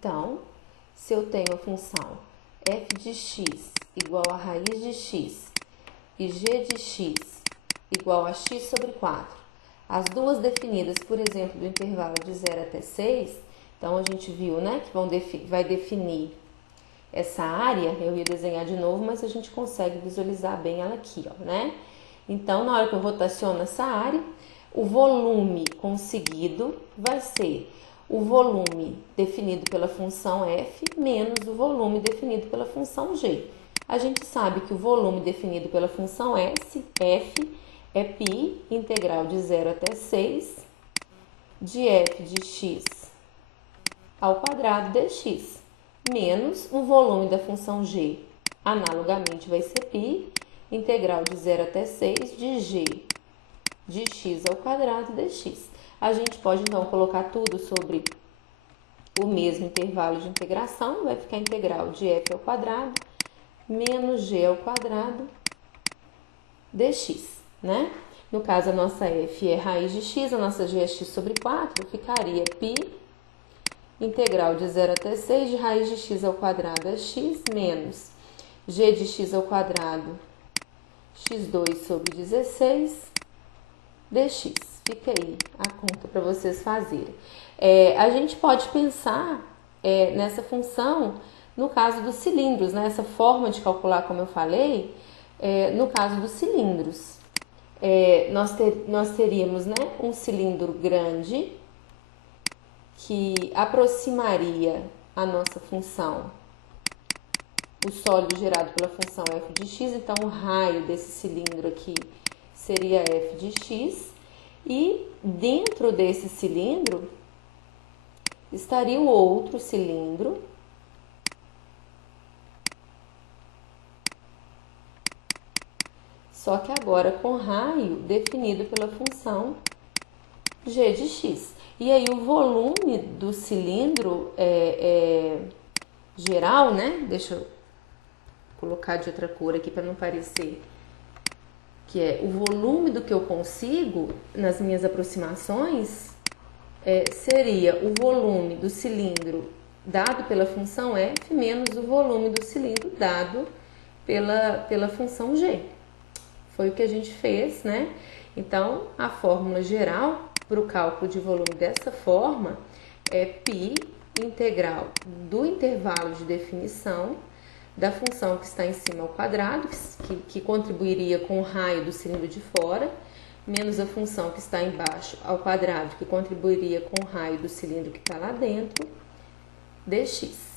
Então, se eu tenho a função f de x igual a raiz de x e g de x igual a x sobre 4, as duas definidas, por exemplo, do intervalo de 0 até 6, então a gente viu, né, que vai definir essa área. Eu ia desenhar de novo, mas a gente consegue visualizar bem ela aqui, ó, né? Então, na hora que eu rotaciono essa área, o volume conseguido vai ser o volume definido pela função f menos o volume definido pela função g. A gente sabe que o volume definido pela função f é π integral de 0 até 6 de f de x ao quadrado dx, menos o volume da função g, analogamente vai ser π integral de 0 até 6 de g de x ao quadrado dx. A gente pode, então, colocar tudo sobre o mesmo intervalo de integração, vai ficar integral de f ao quadrado menos g ao quadrado dx, né? No caso, a nossa f é raiz de x, a nossa g é x sobre 4, ficaria π integral de 0 até 6 de raiz de x ao quadrado é x menos g de x ao quadrado x2 sobre 16 dx. Fica aí a conta para vocês fazerem. A gente pode pensar nessa função no caso dos cilindros, né? Essa forma de calcular, como eu falei, no caso dos cilindros. Nós teríamos, né, um cilindro grande que aproximaria a nossa função, o sólido gerado pela função f de x, então o raio desse cilindro aqui seria f de x, e dentro desse cilindro estaria o outro cilindro, só que agora com raio definido pela função g de x. E aí o volume do cilindro geral, né? Deixa eu colocar de outra cor aqui para não parecer, que é o volume do que eu consigo nas minhas aproximações, seria o volume do cilindro dado pela função f menos o volume do cilindro dado pela função g. Foi o que a gente fez, né? Então, a fórmula geral para o cálculo de volume dessa forma é π integral do intervalo de definição da função que está em cima ao quadrado, que contribuiria com o raio do cilindro de fora, menos a função que está embaixo ao quadrado, que contribuiria com o raio do cilindro que está lá dentro, dx.